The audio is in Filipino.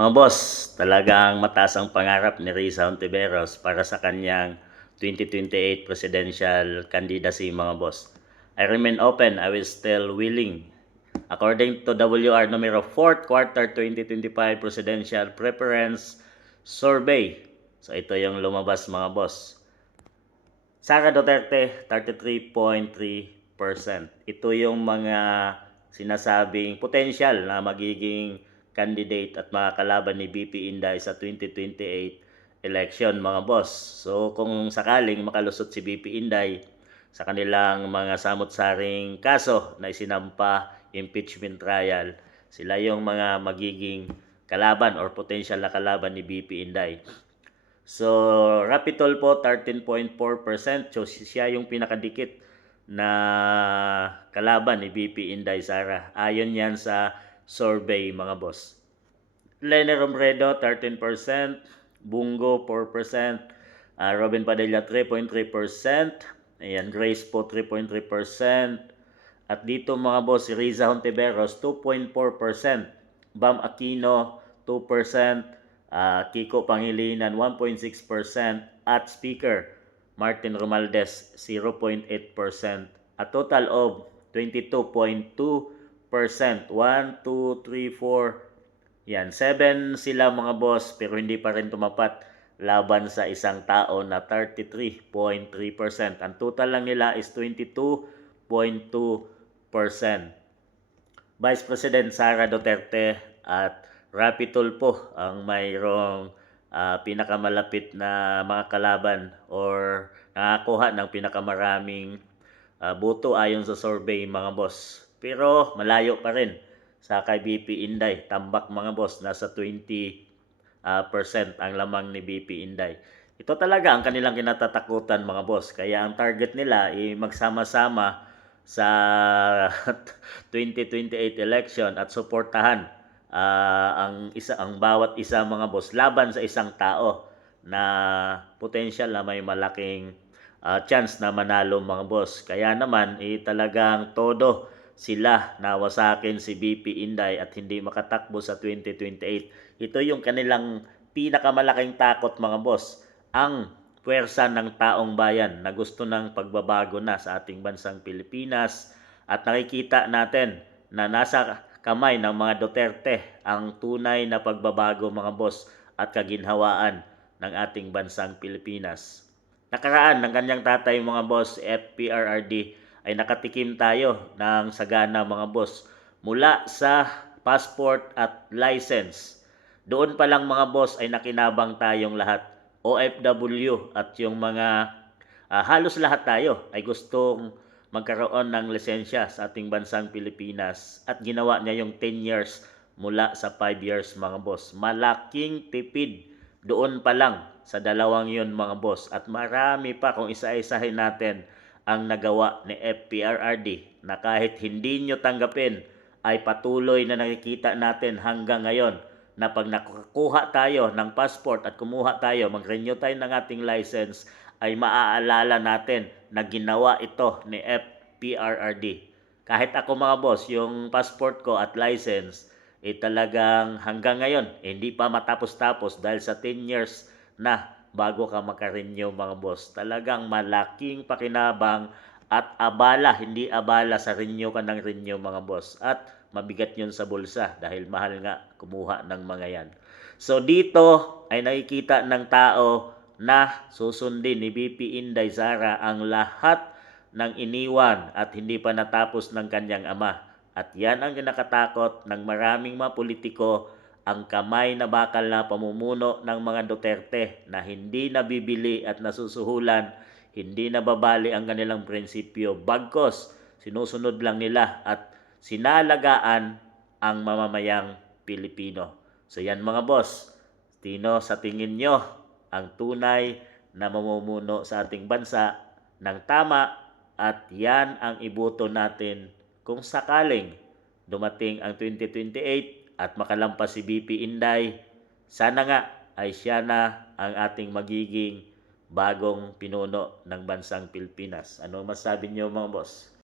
Mga boss, talagang mataas ang pangarap ni Risa Hontiveros para sa kanyang 2028 presidential candidacy, mga boss. I remain open, I will still willing. According to WR numero 4th quarter 2025 presidential preference survey. So ito yung lumabas, mga boss. Sara Duterte, 33.3%. Ito yung mga sinasabing potential na magiging candidate at makakalaban ni BP Inday sa 2028 election, mga boss. So kung sakaling makalusot si BP Inday sa kanilang mga samot-saring kaso na isinampa impeachment trial, sila yung mga magiging kalaban or potential na kalaban ni BP Inday. So, Rapitol po, 13.4%. So, siya yung pinakadikit na kalaban ni BP Inday Sara. Ayon yan sa survey, mga boss. Lene Robredo, 13%. Bungo, 4%. Robin Padilla, 3.3%. Ayan, Grace po, 3.3%. At dito, mga boss, si Riza Hontiveros, 2.4%. Bam Aquino, 2%. Kiko Pangilinan 1.6% at Speaker Martin Romualdez 0.8%. A total of 22.2%. 1, 2, 3, 4. Yan, 7 sila, mga boss, pero hindi pa rin tumapat laban sa isang tao na 33.3%. Ang total lang nila is 22.2%. Vice President Sara Duterte at Rapi Tulfo ang mayroong pinakamalapit na mga kalaban or nakakuha ng pinakamaraming boto ayon sa survey, mga boss. Pero malayo pa rin sa kay BP Inday. Tambak, mga boss, nasa 20% ang lamang ni BP Inday. Ito talaga ang kanilang kinatatakutan, mga boss. Kaya ang target nila ay magsama-sama sa 2028 election at suportahan ang bawat isa, mga boss, laban sa isang tao na potential na may malaking chance na manalo, mga boss. Kaya naman talagang todo sila nawasakin si BP Inday at hindi makatakbo sa 2028. Ito yung kanilang pinakamalaking takot, mga boss. Ang puwersa ng taong bayan na gusto ng pagbabago na sa ating bansang Pilipinas, at nakikita natin na nasa kamay ng mga Duterte ang tunay na pagbabago, mga boss, at kaginhawaan ng ating bansang Pilipinas. Nakaraan ng kanyang tatay, mga boss, FPRRD, ay nakatikim tayo ng sagana, mga boss, mula sa passport at license. Doon pa lang, mga boss, ay nakinabang tayong lahat. OFW at yung mga halos lahat tayo ay gustong magkaroon ng lisensya sa ating bansang Pilipinas, at ginawa niya yung 10 years mula sa 5 years, mga boss. Malaking tipid doon pa lang sa dalawang yun, mga boss, at marami pa kung isa-isahin natin ang nagawa ni FPRRD na kahit hindi nyo tanggapin ay patuloy na nakikita natin hanggang ngayon na pag nakukuha tayo ng passport at kumuha tayo, mag-renew tayo ng ating license, ay maaalala natin na ginawa ito ni FPRRD. Kahit ako, mga boss, yung passport ko at license, talagang hanggang ngayon, hindi pa matapos-tapos dahil sa 10 years na bago ka makarenew, mga boss. Talagang malaking pakinabang at abala, hindi abala sa renew ka ng renew, mga boss. At mabigat yun sa bulsa dahil mahal nga kumuha ng mga yan. So dito ay nakikita ng tao na susundin ni BP Inday Sara ang lahat ng iniwan at hindi pa natapos ng kanyang ama. At yan ang kinakatakot ng maraming mga politiko, ang kamay na bakal na pamumuno ng mga Duterte na hindi nabibili at nasusuhulan, hindi nababali ang kanilang prinsipyo. Bagkos, sinusunod lang nila at sinalagaan ang mamamayang Pilipino. So yan, mga boss, sino sa tingin nyo ang tunay na mamumuno sa ating bansa ng tama, at yan ang iboto natin kung sakaling dumating ang 2028 at makalampas si BP Inday. Sana nga ay siya na ang ating magiging bagong pinuno ng bansang Pilipinas. Ano masabi niyo, mga boss?